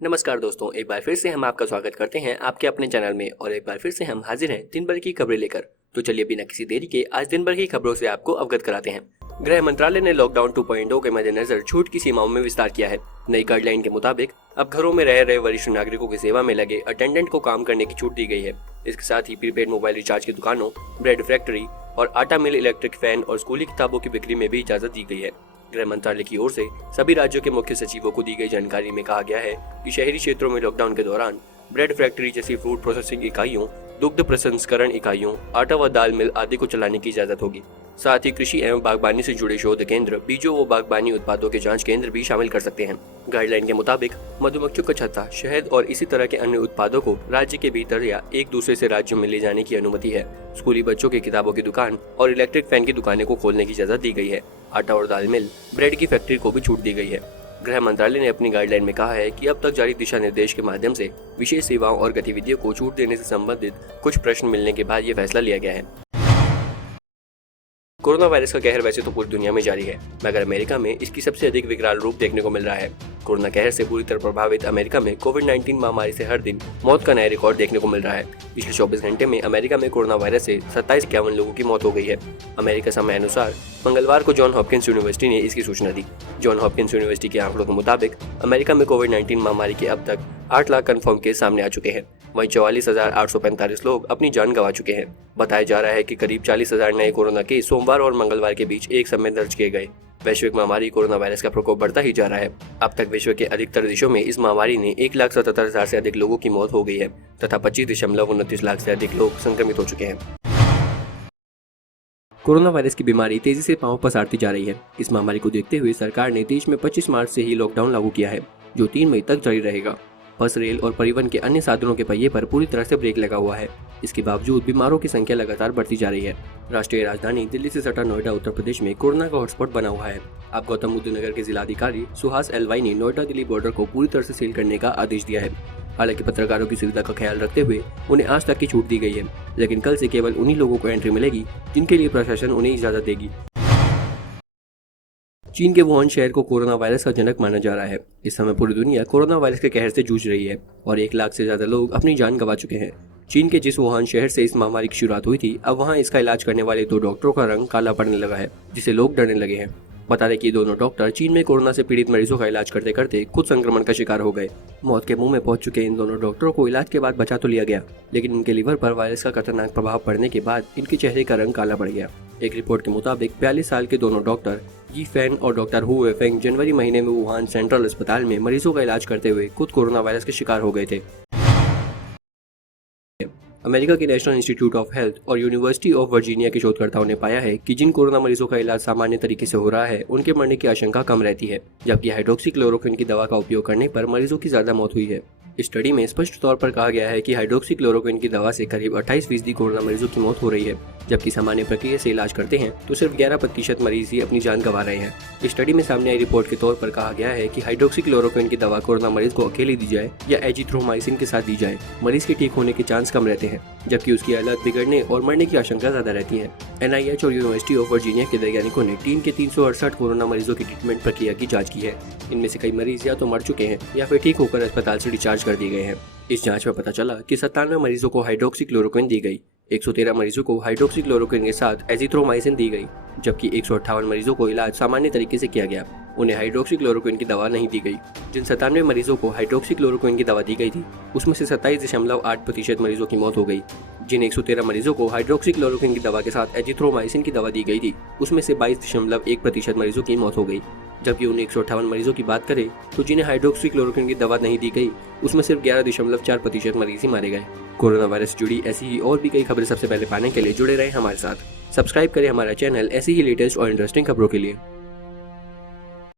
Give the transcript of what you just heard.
नमस्कार दोस्तों, एक बार फिर से हम आपका स्वागत करते हैं आपके अपने चैनल में और एक बार फिर से हम हाजिर हैं दिन भर की खबरें लेकर। तो चलिए बिना किसी देरी के आज दिन भर की खबरों से आपको अवगत कराते हैं। गृह मंत्रालय ने लॉकडाउन 2.0 के मद्देनजर छूट की सीमाओं में विस्तार किया है। नई गाइडलाइन के मुताबिक अब घरों में रह रहे वरिष्ठ नागरिकों की सेवा में लगे अटेंडेंट को काम करने की छूट दी गई है। इसके साथ ही प्रीपेड मोबाइल रिचार्ज की दुकानों, ब्रेड फैक्ट्री और आटा मिल, इलेक्ट्रिक फैन और स्कूली किताबों की बिक्री में भी इजाजत दी गई है। गृह मंत्रालय की ओर से सभी राज्यों के मुख्य सचिवों को दी गई जानकारी में कहा गया है कि शहरी क्षेत्रों में लॉकडाउन के दौरान ब्रेड फैक्ट्री जैसी फूड प्रोसेसिंग इकाइयों, दुग्ध प्रसंस्करण इकाइयों, आटा व दाल मिल आदि को चलाने की इजाजत होगी। साथ ही कृषि एवं बागबानी से जुड़े शोध केंद्र, बीजों व बागबानी उत्पादों के जांच केंद्र भी शामिल कर सकते हैं। गाइडलाइन के मुताबिक मधुमक्खियों का छत्ता, शहद और इसी तरह के अन्य उत्पादों को राज्य के भीतर या एक दूसरे से राज्यों में ले जाने की अनुमति है। स्कूली बच्चों की किताबों की दुकान और इलेक्ट्रिक फैन की दुकानें को खोलने की इजाजत दी गई है। आटा और दाल मिल, ब्रेड की फैक्ट्री को भी छूट दी गई है। गृह मंत्रालय ने अपनी गाइडलाइन में कहा है कि अब तक जारी दिशा निर्देश के माध्यम से विशेष सेवाओं और गतिविधियों को छूट देने से संबंधित कुछ प्रश्न मिलने के बाद ये फैसला लिया गया है। कोरोना वायरस का कहर वैसे तो पूरी दुनिया में जारी है, मगर अमेरिका में इसकी सबसे अधिक विकराल रूप देखने को मिल रहा है। कोरोना कहर से पूरी तरह प्रभावित अमेरिका में कोविड-19 महामारी से हर दिन मौत का नया रिकॉर्ड देखने को मिल रहा है। पिछले 24 घंटे में अमेरिका में कोरोना वायरस से 2751 लोगों की मौत हो गई है। अमेरिका समय अनुसार मंगलवार को जॉन हॉपकिंस यूनिवर्सिटी ने इसकी सूचना दी। जॉन हॉपकिंस यूनिवर्सिटी के आंकड़ों के मुताबिक अमेरिका में कोविड-19 महामारी के अब तक 8 लाख कन्फर्म केस सामने आ चुके हैं। वहीं 44,845 लोग अपनी जान गंवा चुके हैं। बताया जा रहा है कि करीब 40,000 नए कोरोना केस सोमवार और मंगलवार के बीच एक समय दर्ज किए गए। वैश्विक महामारी कोरोना वायरस का प्रकोप बढ़ता ही जा रहा है। अब तक विश्व के अधिकतर देशों में इस महामारी ने 1,77,000 से अधिक लोगों की मौत हो गई है तथा 25.29 लाख से अधिक लोग संक्रमित हो चुके हैं। कोरोना वायरस की बीमारी तेजी से पांव पसारती जा रही है। इस महामारी को देखते हुए सरकार ने देश में 25 मार्च से ही लॉकडाउन लागू किया है, जो 3 मई तक जारी रहेगा। बस, रेल और परिवहन के अन्य साधनों के पहिए पर पूरी तरह से ब्रेक लगा हुआ है। इसके बावजूद बीमारों की संख्या लगातार बढ़ती जा रही है। राष्ट्रीय राजधानी दिल्ली से सटा नोएडा उत्तर प्रदेश में कोरोना का हॉटस्पॉट बना हुआ है। अब गौतम बुद्ध नगर के जिलाधिकारी सुहास एलवाई ने नोएडा दिल्ली बॉर्डर को पूरी तरह से सील करने का आदेश दिया है। हालांकि पत्रकारों की सुविधा का ख्याल रखते हुए उन्हें आज तक की छूट दी गई है, लेकिन कल से केवल उन्हीं लोगों को एंट्री मिलेगी जिनके लिए प्रशासन उन्हें इजाजत देगी। चीन के वुहान शहर को कोरोना वायरस का जनक माना जा रहा है। इस समय पूरी दुनिया कोरोना वायरस के कहर से जूझ रही है और 1 लाख से ज्यादा लोग अपनी जान गंवा चुके हैं। चीन के जिस वुहान शहर से इस महामारी की शुरुआत हुई थी, अब वहां इसका इलाज करने वाले 2 डॉक्टरों का रंग काला पड़ने लगा है, जिससे लोग डरने लगे हैं। बता दें कि दोनों डॉक्टर चीन में कोरोना से पीड़ित मरीजों का इलाज करते करते खुद संक्रमण का शिकार हो गए। मौत के मुंह में पहुंच चुके इन दोनों डॉक्टरों को इलाज के बाद बचा तो लिया गया, लेकिन इनके लिवर पर वायरस का खतरनाक प्रभाव पड़ने के बाद इनके चेहरे का रंग काला पड़ गया। एक रिपोर्ट के मुताबिक 42 साल के दोनों डॉक्टर यी फैन और डॉक्टर हु वेफेंग जनवरी महीने में वुहान सेंट्रल अस्पताल में मरीजों का इलाज करते हुए खुद कोरोना वायरस के शिकार हो गए थे। अमेरिका के नेशनल इंस्टीट्यूट ऑफ हेल्थ और यूनिवर्सिटी ऑफ वर्जीनिया के शोधकर्ताओं ने पाया है कि जिन कोरोना मरीजों का इलाज सामान्य तरीके से हो रहा है, उनके मरने की आशंका कम रहती है, जबकि हाइड्रोक्सीक्लोरोक्विन की दवा का उपयोग करने पर मरीजों की ज्यादा मौत हुई है। इस स्टडी में स्पष्ट तौर पर कहा गया है कि हाइड्रोक्सीक्लोरोक्विन की दवा से करीब 28% कोरोना मरीजों की मौत हो रही है, जबकि सामान्य प्रक्रिया से इलाज करते हैं तो सिर्फ 11% मरीज ही अपनी जान गंवा रहे हैं। इस स्टडी में सामने आई रिपोर्ट के तौर पर कहा गया है कि हाइड्रोक्सीक्लोरोक्विन की दवा कोरोना मरीज को अकेले दी जाए या एजिथ्रोमाइसिन के साथ दी जाए, मरीज के ठीक होने के चांस कम रहते हैं, जबकि उसकी हालत बिगड़ने और मरने की आशंका ज्यादा रहती है। NIH और यूनिवर्सिटी ऑफ वर्जीनिया के वैज्ञानिकों ने टीम के 368 कोरोना मरीजों की ट्रीटमेंट प्रक्रिया की जांच की है। इनमें से कई मरीज या तो मर चुके हैं या फिर ठीक होकर अस्पताल से डिस्चार्ज कर दिए गए हैं। इस जांच में पता चला कि 97 मरीजों को हाइड्रोक्सीक्लोरोक्विन दी गई, 113 मरीजों को हाइड्रोक्सीक्लोरोक्विन के साथ एजिथ्रोमाइसिन दी गई, जबकि 158 मरीजों को इलाज सामान्य तरीके से किया गया। उन्हें हाइड्रोक्सीक्लोरोक्विन की दवा नहीं दी गई। जिन 97 मरीजों को हाइड्रोक्सीक्लोरोक्विन की दवा दी गई थी, उसमें से 27.8% मरीजों की मौत हो गई। जिन 113 मरीजों को हाइड्रोक्सीक्लोरोक्विन की दवा के साथ एजिथ्रोमाइसिन की दवा दी गई थी, उसमें से 22.1% मरीजों की मौत हो गई। जबकि उन 158 मरीजों की बात करें तो जिन्हें हाइड्रोक्सीक्लोरोक्विन की दवा नहीं दी गई, उसमें सिर्फ 11.4% मरीज ही मारे गए। कोरोना वायरस से जुड़ी ऐसी ही और भी कई खबरें सबसे पहले पाने के लिए जुड़े रहे हमारे साथ। सब्सक्राइब करें हमारा चैनल ऐसी ही लेटेस्ट और इंटरेस्टिंग खबरों के लिए।